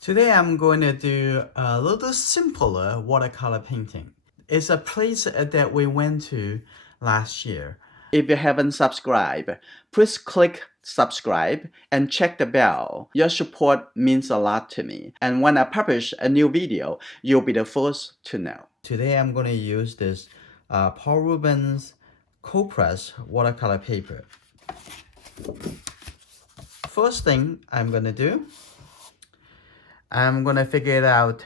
Today I'm going to do a little simpler watercolor painting. It's a place that we went to last year. If you haven't subscribed, please click subscribe and check the bell. Your support means a lot to me. And when I publish a new video, you'll be the first to know. Today I'm going to use this Paul Rubens cold press watercolor paper. First thing I'm going to do, I'm going to figure out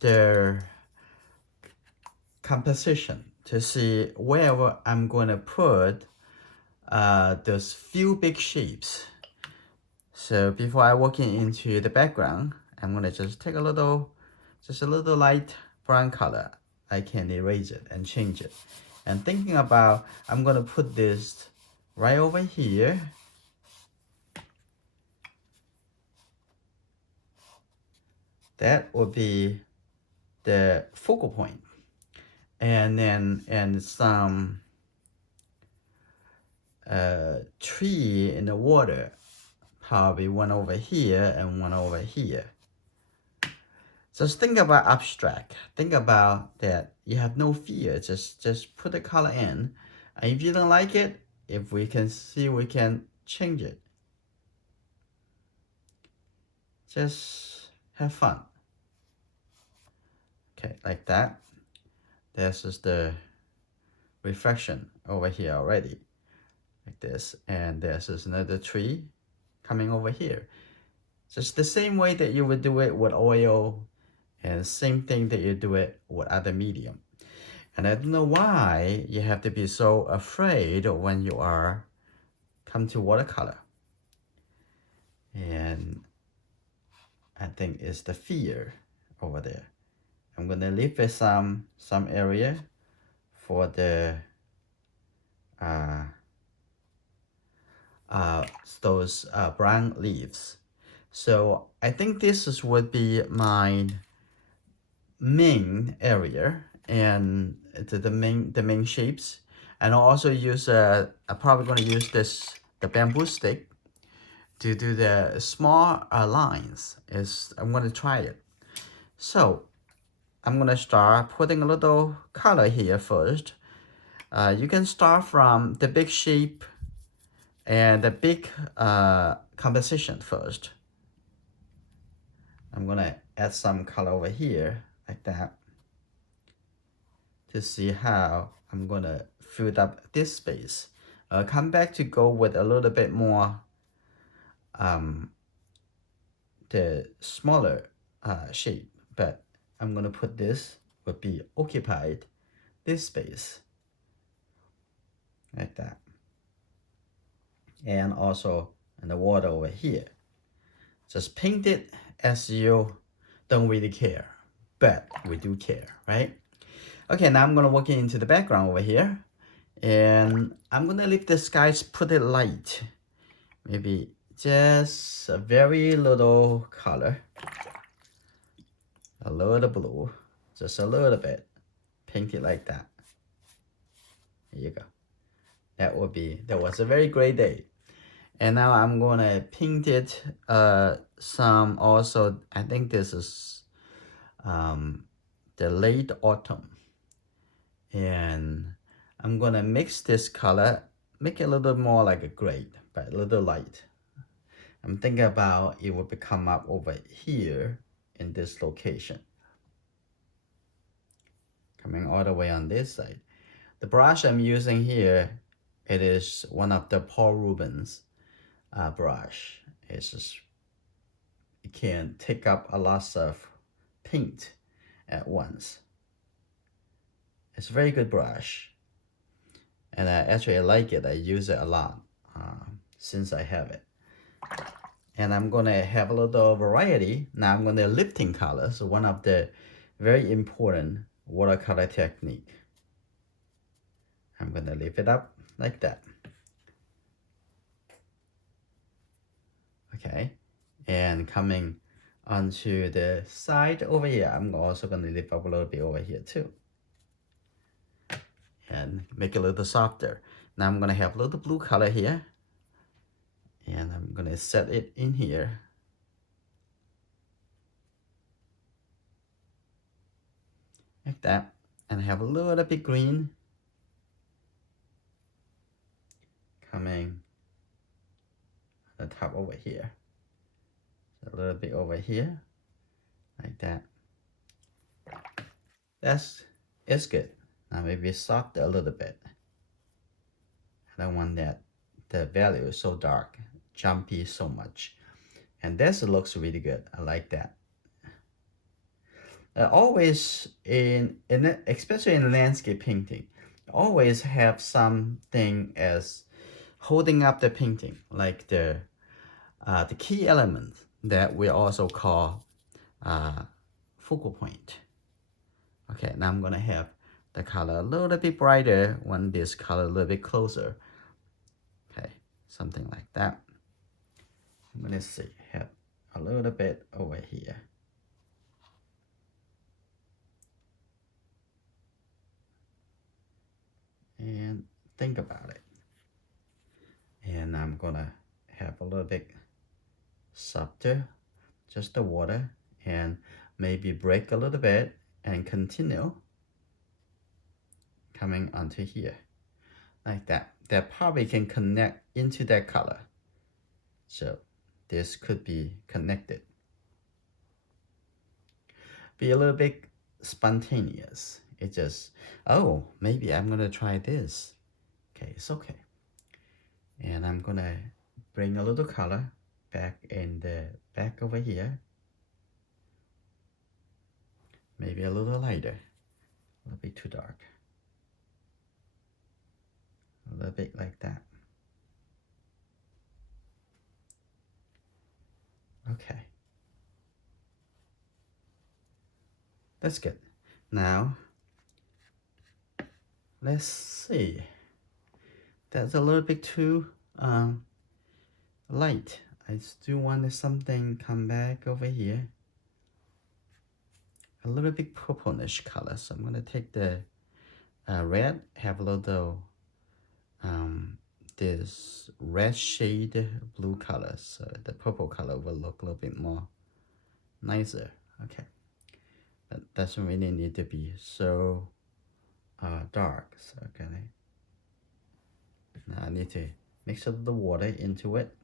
the composition to see where I'm going to put those few big shapes. So before I walk into the background, I'm going to just take a little light brown color. I can erase it and change it. And thinking about, I'm going to put this right over here. That will be the focal point. And then some tree in the water, probably one over here and one over here. Just think about abstract. Think about that you have no fear. Just put the color in. And if you don't like it, if we can see, we can change it. Just have fun. Okay, like that. This is the reflection over here already. Like this. And this is another tree coming over here. Just the same way that you would do it with oil, and same thing that you do it with other medium. And I don't know why you have to be so afraid when you are come to watercolor. And I think it's the fear over there. I'm gonna leave some area for the those brown leaves. So I think this would be my main area and the main shapes. And I'll also use I'm probably going to use the bamboo stick to do the small lines. I'm going to try it. So I'm going to start putting a little color here first. You can start from the big shape and the big composition first. I'm going to add some color over here like that to see how I'm going to fill up this space. Come back to go with a little bit more the smaller shape, but I'm going to put this would be occupied this space like that. And also in the water over here. Just paint it as you don't really care, but we do care, right? Okay, now I'm gonna walk into the background over here, and I'm gonna leave the skies pretty light. Maybe just a very little color, a little blue, just a little bit. Paint it like that. There you go. That was a very great day. And now I'm gonna paint it some also. I think this is the late autumn, and I'm gonna mix this color, make it a little more like a gray, but a little light. I'm thinking about it will come up over here in this location, coming all the way on this side. The brush I'm using here, it is one of the Paul Rubens brush. It's just, it can take up a lot of paint at once. It's a very good brush, and I actually like it. I use it a lot since I have it. And I'm gonna have a little variety. Now I'm gonna lifting colors, one of the very important watercolor technique. I'm gonna lift it up like that. Okay, and coming onto the side over here, I'm also gonna lift up a little bit over here too. And make it a little softer. Now I'm gonna have a little blue color here, and I'm gonna set it in here. like that, and have a little bit green coming on the top over here, a little bit over here, like that. It's good. Now maybe soften a little bit. I don't want that the value is so dark, jumpy so much. And this looks really good. I like that. Always especially in landscape painting, always have something as holding up the painting, like the key element that we also call focal point. Okay, now I'm gonna have the color a little bit brighter when this color a little bit closer. Okay, something like that. Let's see, have a little bit over here. And think about it. And I'm gonna have a little bit softer, just the water, and maybe break a little bit and continue coming onto here, like that. That probably can connect into that color. So this could be connected. Be a little bit spontaneous. It just, oh, maybe I'm gonna try this. Okay, it's okay. And I'm gonna bring a little color back in the back over here. Maybe a little lighter, a little bit too dark. A little bit like that. Okay. That's good. Now, let's see. That's a little bit too light. I still want something come back over here. A little bit purplish color. So I'm gonna take the red, have a little this red shade blue color. So the purple color will look a little bit more nicer. Okay. But doesn't really need to be so dark. So okay. Now I need to mix up the water into it.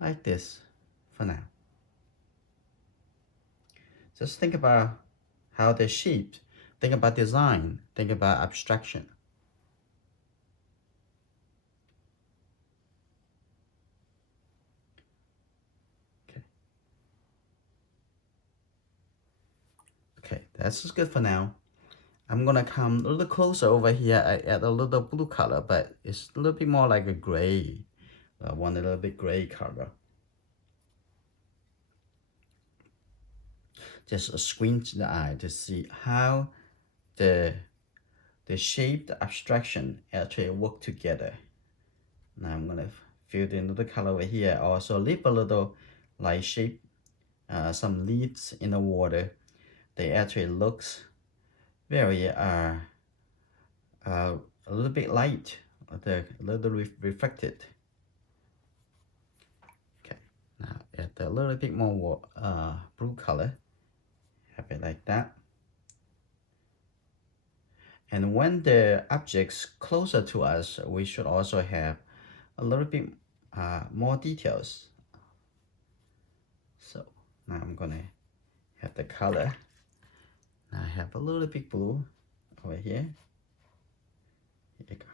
Like this for now. Just think about how they're shaped. Think about design. Think about abstraction. Okay. Okay, that's just good for now. I'm gonna come a little closer over here. I add a little blue color, but it's a little bit more like a gray. I want a little bit gray color. Just squint the eye to see how the shape, the abstraction actually work together. Now I'm gonna fill in the color over here. Also leave a little light shape, some leaves in the water. They actually looks very a little bit light, a little reflected. Okay, now add a little bit more blue color. Have it like that. And when the object's closer to us, we should also have a little bit more details. So now I'm gonna have the color. Now I have a little bit blue over here. Here you go.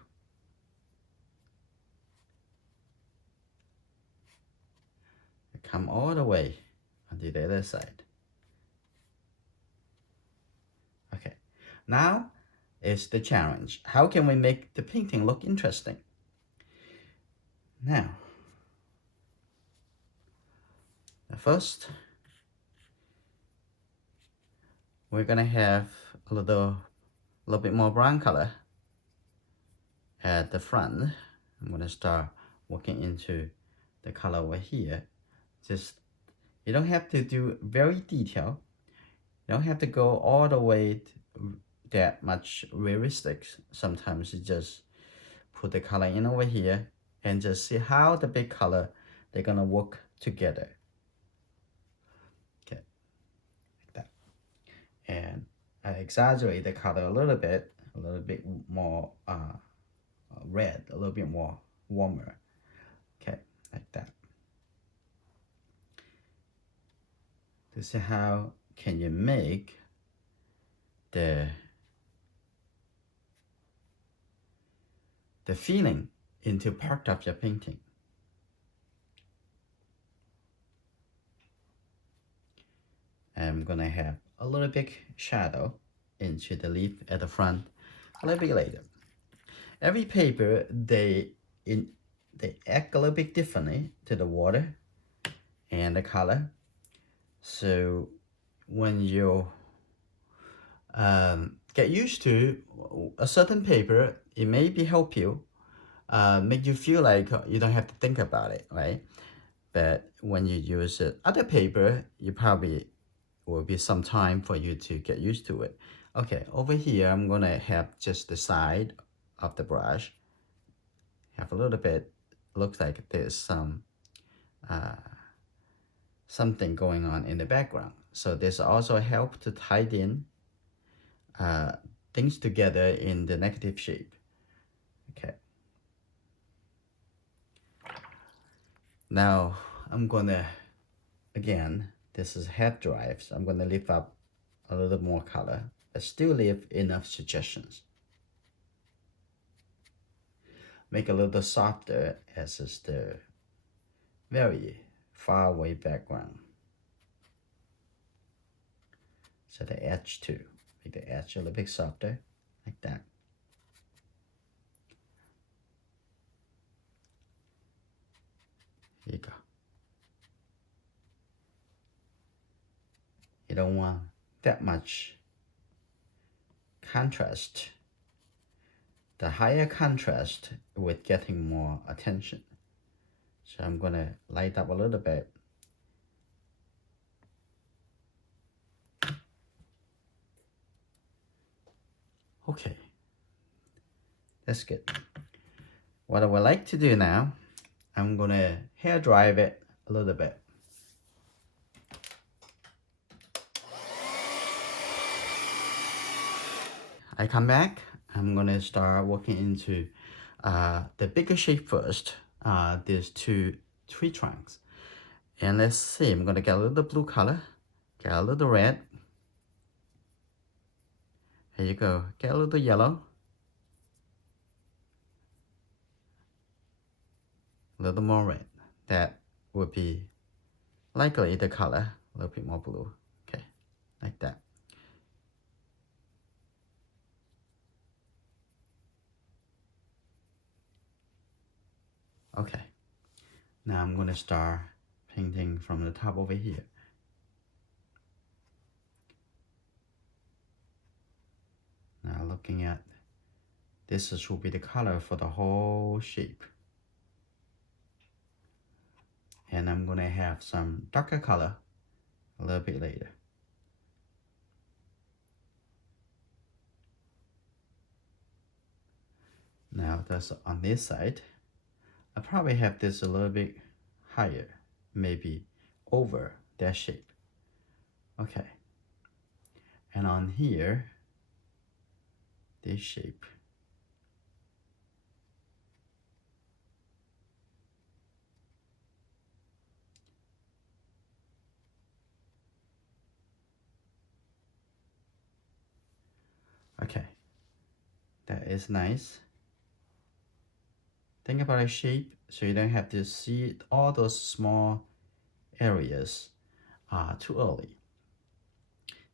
Come all the way onto the other side. Okay, now is the challenge. How can we make the painting look interesting? Now, first, we're gonna have a little bit more brown color at the front. I'm gonna start working into the color over here. Just, you don't have to do very detailed. You don't have to go all the way that much realistic. Sometimes you just put the color in over here and just see how the big color, they're gonna work together. Okay, like that. And I exaggerate the color a little bit more red, a little bit more warmer. Okay, like that. This is how can you make the feeling into part of your painting. I'm gonna have a little bit shadow into the leaf at the front a little bit later. Every paper, they act a little bit differently to the water and the color. So when you get used to a certain paper, it may be help you, make you feel like you don't have to think about it, right? But when you use other paper, you probably will be some time for you to get used to it. Okay, over here, I'm gonna have just the side of the brush. Have a little bit, looks like there's something going on in the background. So this also help to tighten things together in the negative shape. Okay. Now I'm gonna, again, this is head drive, so I'm gonna lift up a little more color, but still leave enough suggestions. Make a little softer as is the very far away background. So the edge too, make the edge a little bit softer, like that. Here you go. You don't want that much contrast. The higher contrast with getting more attention. So I'm gonna light up a little bit. Okay, that's good. What I would like to do now, I'm gonna hair dry it a little bit. I come back, I'm gonna start working into the bigger shape first. There's two tree trunks. And let's see, I'm gonna get a little blue color, get a little red. Here you go, get a little yellow. A little more red. That would be likely the color, a little bit more blue. Okay, like that. Okay, now I'm gonna start painting from the top over here. Now looking at this should be the color for the whole shape. And I'm gonna have some darker color a little bit later. Now that's on this side. I probably have this a little bit higher, maybe over that shape. Okay. And on here, this shape. Okay, that is nice. Think about a shape so you don't have to see all those small areas too early.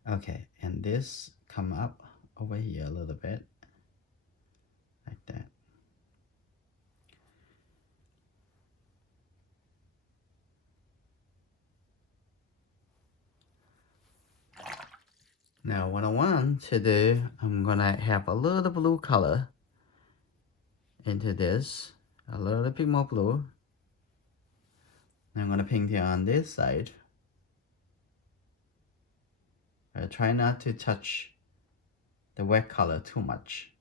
Okay, and this come up over here a little bit, like that. Now what I want to do, I'm gonna have a little blue color into this, a little bit more blue. I'm gonna paint it on this side. Try not to touch the wet color too much.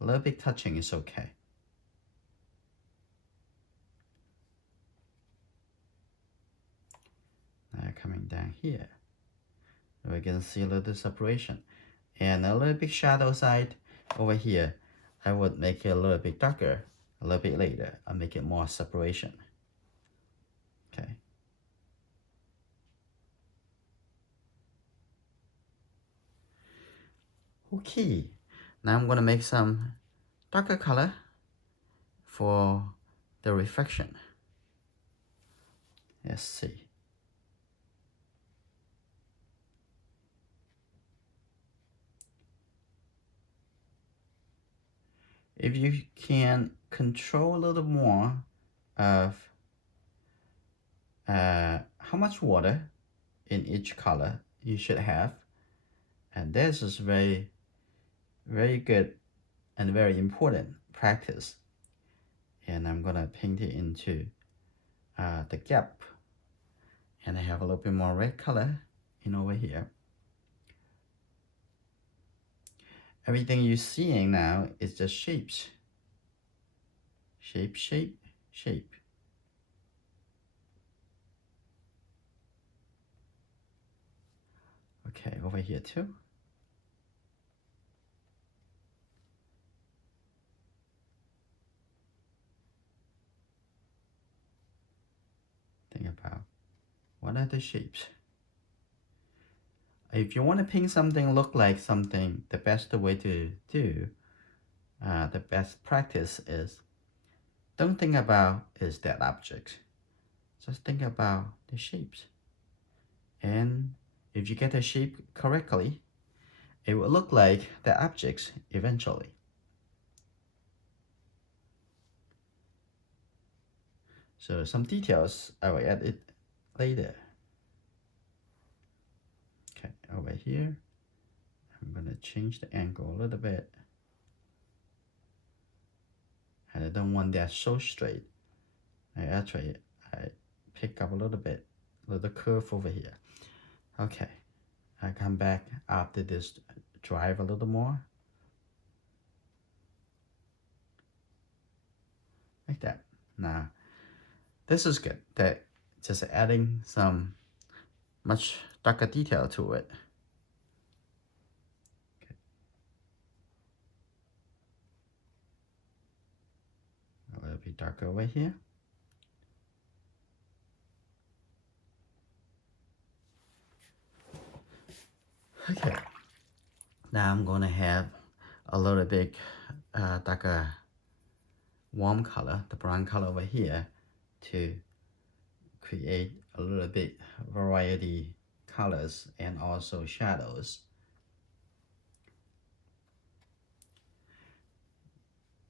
A little bit touching is okay. coming down here. We can see a little separation. And a little bit shadow side over here, I would make it a little bit darker a little bit later. I'll make it more separation. Okay. Okay, now I'm gonna make some darker color for the reflection. Let's see. If you can control a little more of how much water in each color you should have, and this is very, very good and very important practice. And I'm gonna paint it into the gap, and I have a little bit more red color in over here. Everything you're seeing now is just shapes. Shape, shape, shape. Okay, over here too. Think about what are the shapes. If you want to paint something look like something, the best way to do, the best practice is, don't think about is that object. Just think about the shapes. And if you get the shape correctly, it will look like the objects eventually. So some details I will add it later. Okay, over here, I'm gonna change the angle a little bit. And I don't want that so straight. I pick up a little bit, a little curve over here. Okay, I come back after this, drive a little more. Like that. Now, this is good. That just adding some much darker detail to it. Okay. A little bit darker over here. Okay. Now I'm gonna have a little bit darker warm color, the brown color over here, to create a little bit variety colors and also shadows.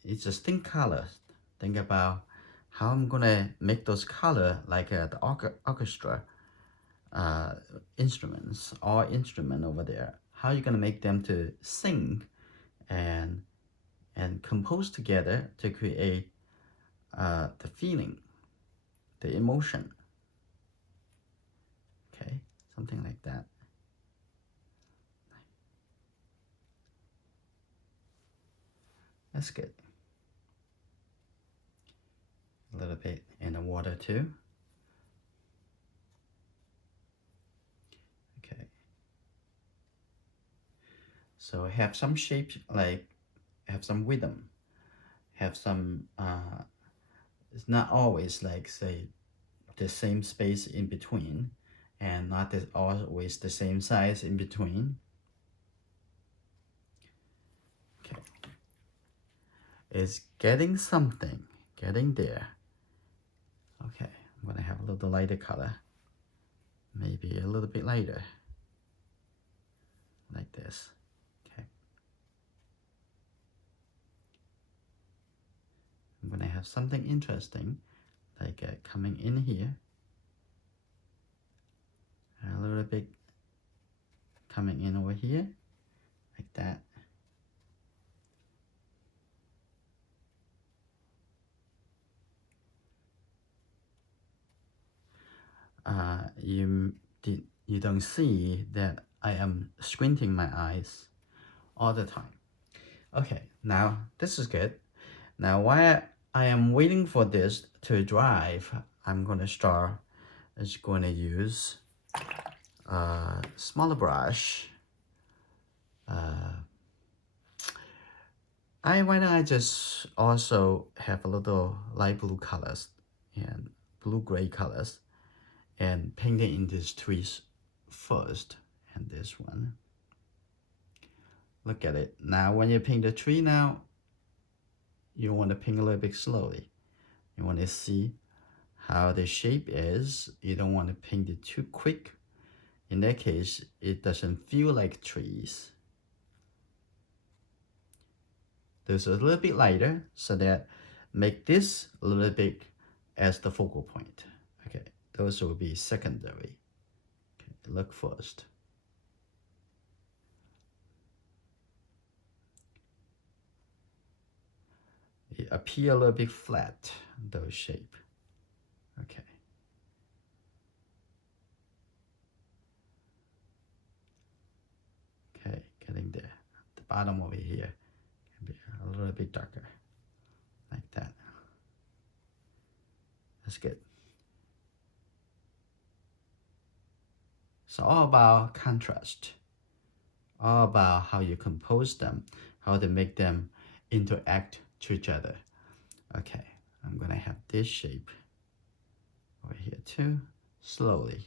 It's just think colors. Think about how I'm gonna make those color like the orchestra instruments or instrument over there. How are you gonna make them to sing and compose together to create the feeling, the emotion. Okay, something like that. That's good. A little bit in the water too. Okay. So have some shapes, like have some rhythm, have some, it's not always like say the same space in between, and not always the same size in between. Okay. It's getting something, getting there. Okay, I'm gonna have a little lighter color, maybe a little bit lighter, like this. Okay. I'm gonna have something interesting, like coming in here, a little bit coming in over here, like that. You don't see that I am squinting my eyes all the time. Okay, now this is good. Now while I am waiting for this to dry, I'm gonna start, is going to use smaller brush. Why don't I just also have a little light blue colors and blue-gray colors and paint it in these trees first, and this one. Look at it. Now when you paint the tree now, you want to paint a little bit slowly. You want to see how the shape is. You don't want to paint it too quick. In that case, it doesn't feel like trees. This is a little bit lighter, so that make this a little bit as the focal point. Okay, those will be secondary. Okay, look first. It appear a little bit flat, those shape. Okay. Okay, getting there. The bottom over here can be a little bit darker, like that. That's good. So all about contrast, all about how you compose them, how to make them interact to each other. Okay, I'm gonna have this shape over here too. Slowly,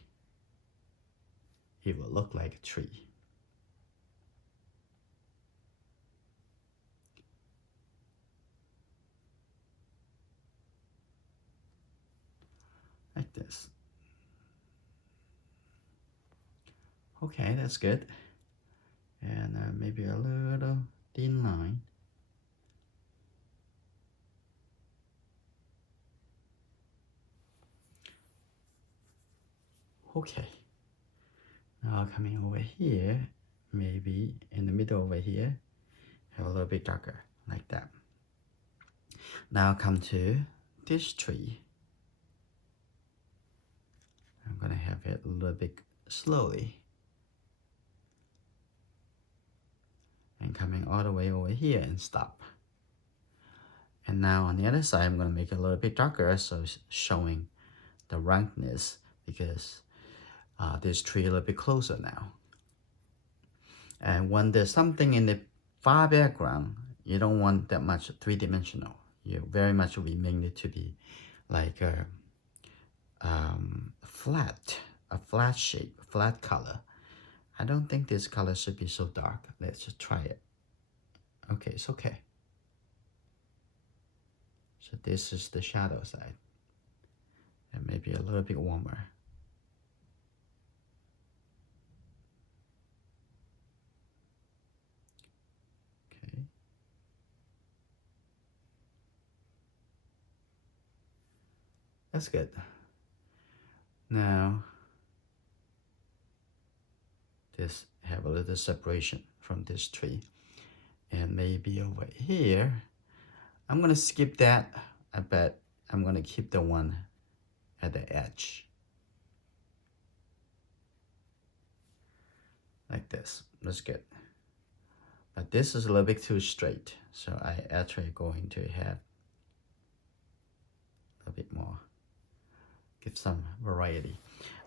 it will look like a tree. Like this. Okay, that's good. And maybe a little thin line. Okay. Now coming over here, maybe in the middle over here, have a little bit darker, like that. Now come to this tree. I'm gonna have it a little bit slowly. And coming all the way over here and stop. And now on the other side, I'm gonna make it a little bit darker, so it's showing the roundness, because this tree a little bit closer now. And when there's something in the far background, you don't want that much three-dimensional. You very much remain it to be like a flat shape, flat color. I don't think this color should be so dark. Let's just try it. Okay, it's okay. So this is the shadow side. And maybe a little bit warmer. Okay. That's good. Now, this have a little separation from this tree. And maybe over here, I'm gonna skip that. I bet I'm gonna keep the one at the edge. Like this, that's good. But this is a little bit too straight, so I actually going to have a bit more, give some variety.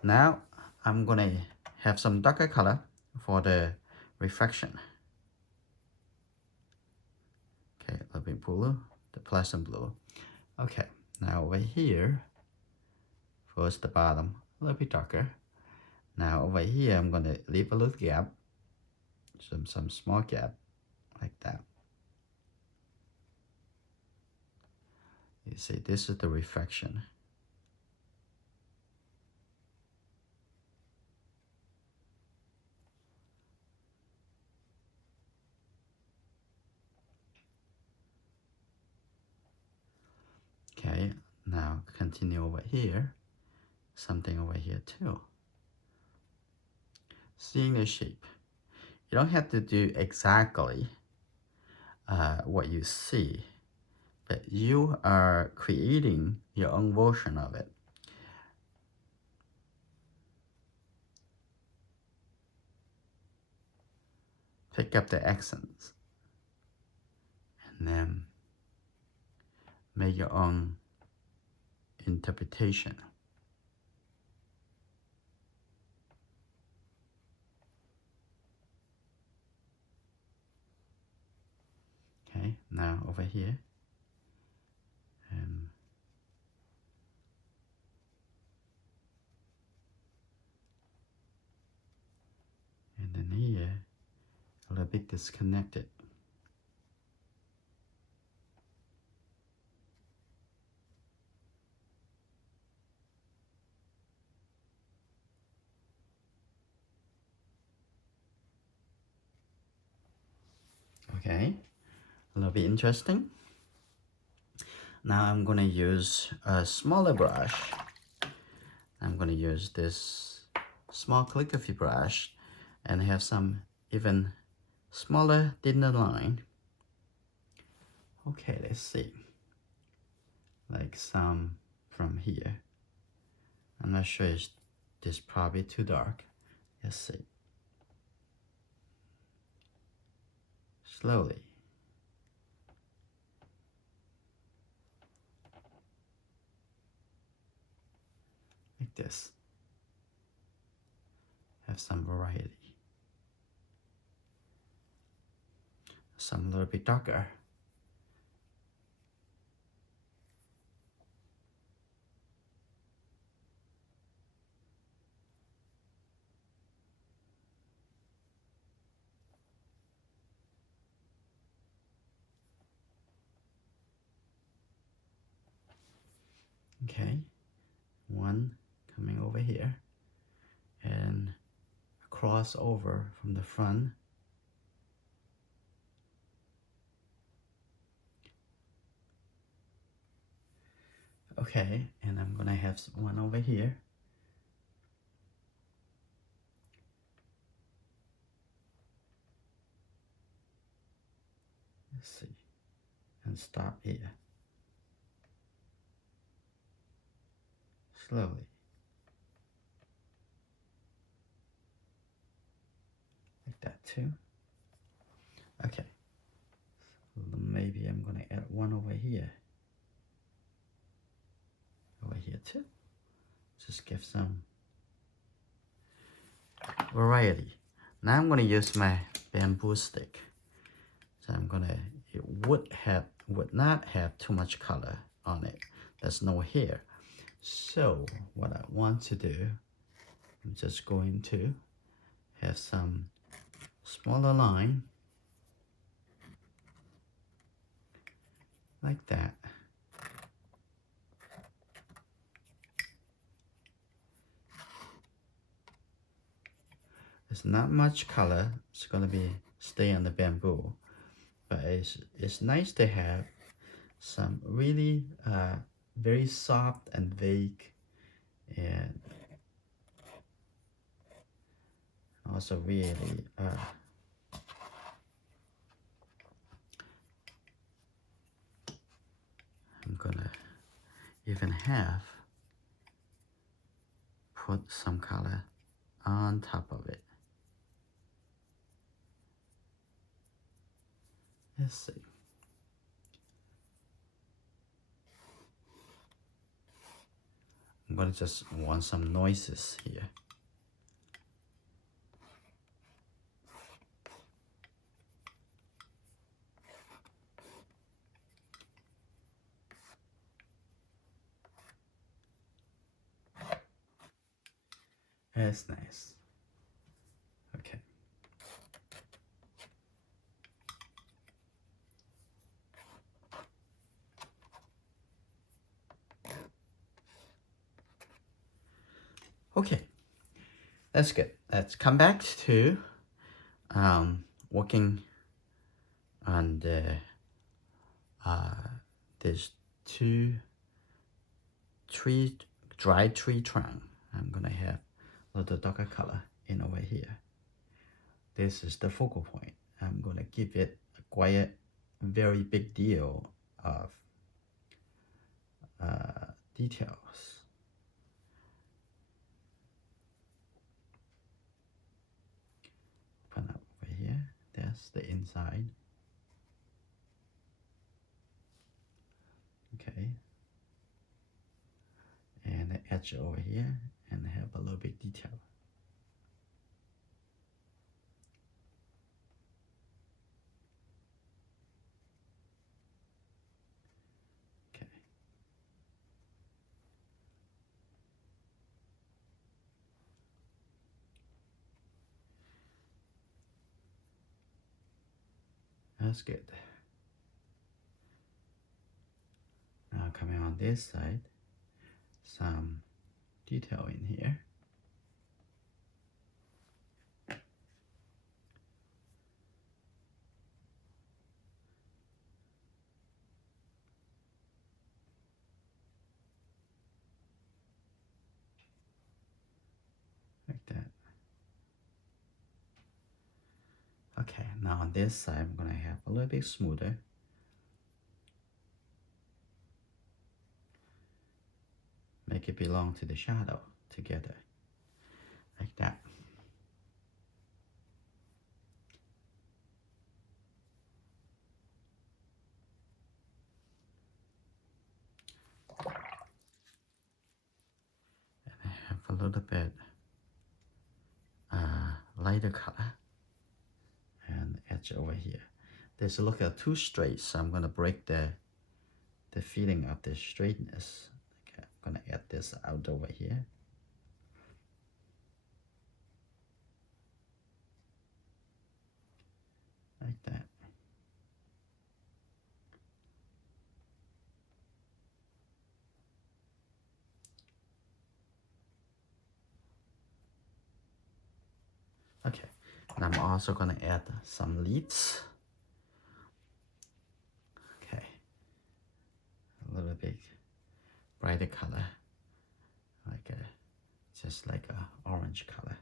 Now I'm gonna have some darker color for the reflection. Okay, a little bit blue, the pleasant blue. Okay, now over here, first the bottom, a little bit darker. Now over here, I'm gonna leave a little gap, some small gap, like that. You see, this is the reflection. Okay, now continue over here, something over here too. Seeing the shape. You don't have to do exactly what you see, but you are creating your own version of it. Pick up the accents and then make your own interpretation. Okay, now over here. And then here, a little bit disconnected. Okay, a little bit interesting. Now I'm gonna use a smaller brush. I'm gonna use this small calligraphy brush and have some even smaller thinner line. Okay, let's see. Like some from here. I'm not sure if this is probably too dark. Let's see. Slowly. Like this. Have some variety. Some a little bit darker. Okay, one coming over here and cross over from the front. Okay, and I'm gonna have one over here. Let's see, and stop here. Slowly. Like that too. Okay, maybe I'm gonna add one over here. Over here too. Just give some variety. Now I'm gonna use my bamboo stick. So it would not have too much color on it. There's no hair. So what I want to do, I'm just going to have some smaller line like that. There's not much color. It's gonna stay on the bamboo, but it's nice to have some really very soft and vague, and also really I'm gonna even put some color on top of it. Let's see. I'm gonna just want some noises here. That's nice. Okay. Okay, that's good. Let's come back to working on this dry tree trunk. I'm gonna have a little darker color in over here. This is the focal point. I'm gonna give it a very big deal of details. Open up over here. That's the inside. Okay. And the edge over here, and have a little bit detail. That's good. Now coming on this side, some detail in here. Like that. Okay, now on this side, I'm gonna have a little bit smoother. Make it belong to the shadow together. Like that. And I have a little bit lighter color and edge over here. This look at too straight, so I'm gonna break the feeling of the straightness. Okay, I'm gonna add this out over here. Like that. Okay, and I'm also gonna add some leaves. Okay, a little bit brighter color, like just like a orange color.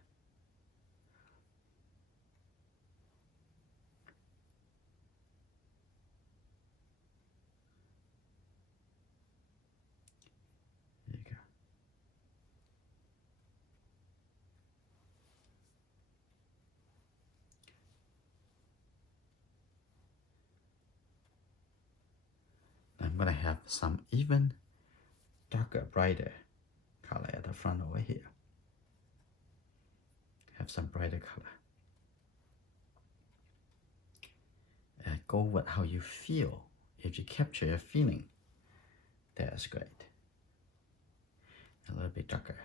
There you go. I'm gonna have some even darker, brighter color at the front over here. Have some brighter color. Go with how you feel. If you capture your feeling, that's great. A little bit darker.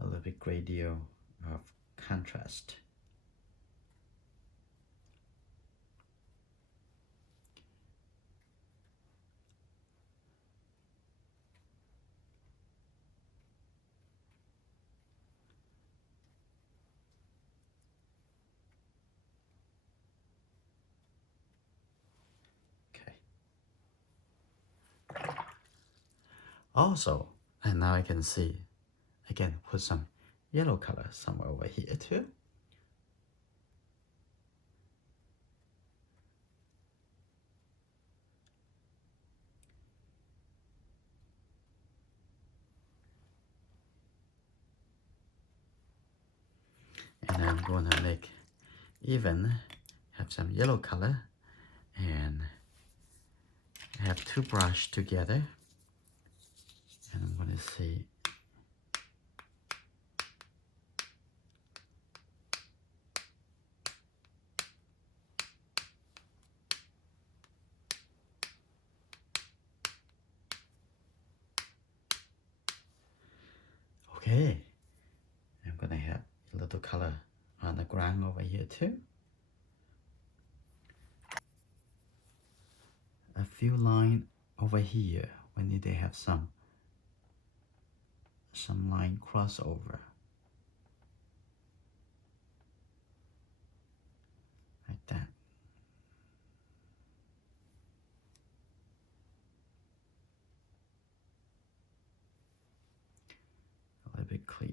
A little bit great deal of contrast. Okay. Also, and now I can see, I can put some yellow color somewhere over here too. And I'm gonna make even have some yellow color and have two brush together. And I'm gonna see okay. I'm gonna have a little color on the ground over here too. A few line over here. We need to have some line crossover. Like that. A little bit clear.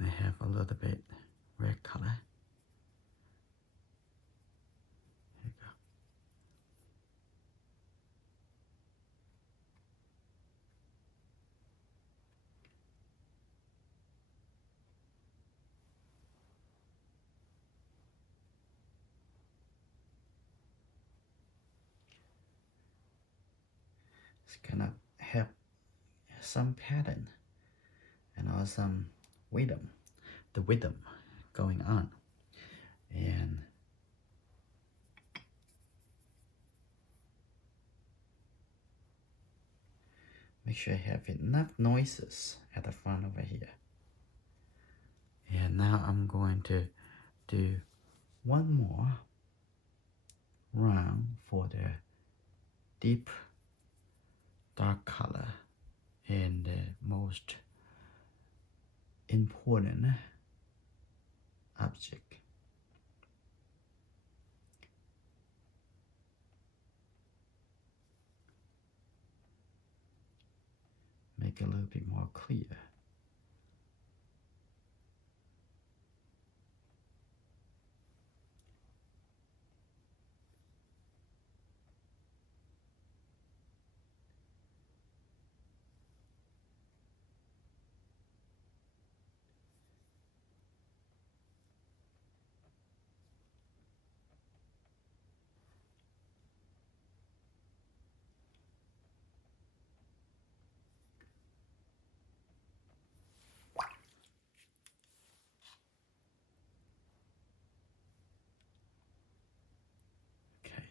And I have a little bit red color. There you go. It's gonna have some pattern and also some rhythm, the rhythm going on. And make sure I have enough noises at the front over here. And now I'm going to do one more round for the deep dark color and the most important object. Make it a little bit more clear. Okay.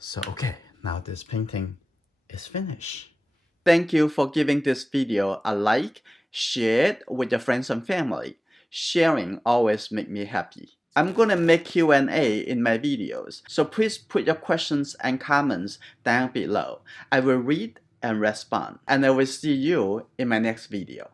So okay, now this painting is finished. Thank you for giving this video a like, share it with your friends and family. Sharing always makes me happy. I'm gonna make Q&A in my videos, so please put your questions and comments down below. I will read and respond, and I will see you in my next video.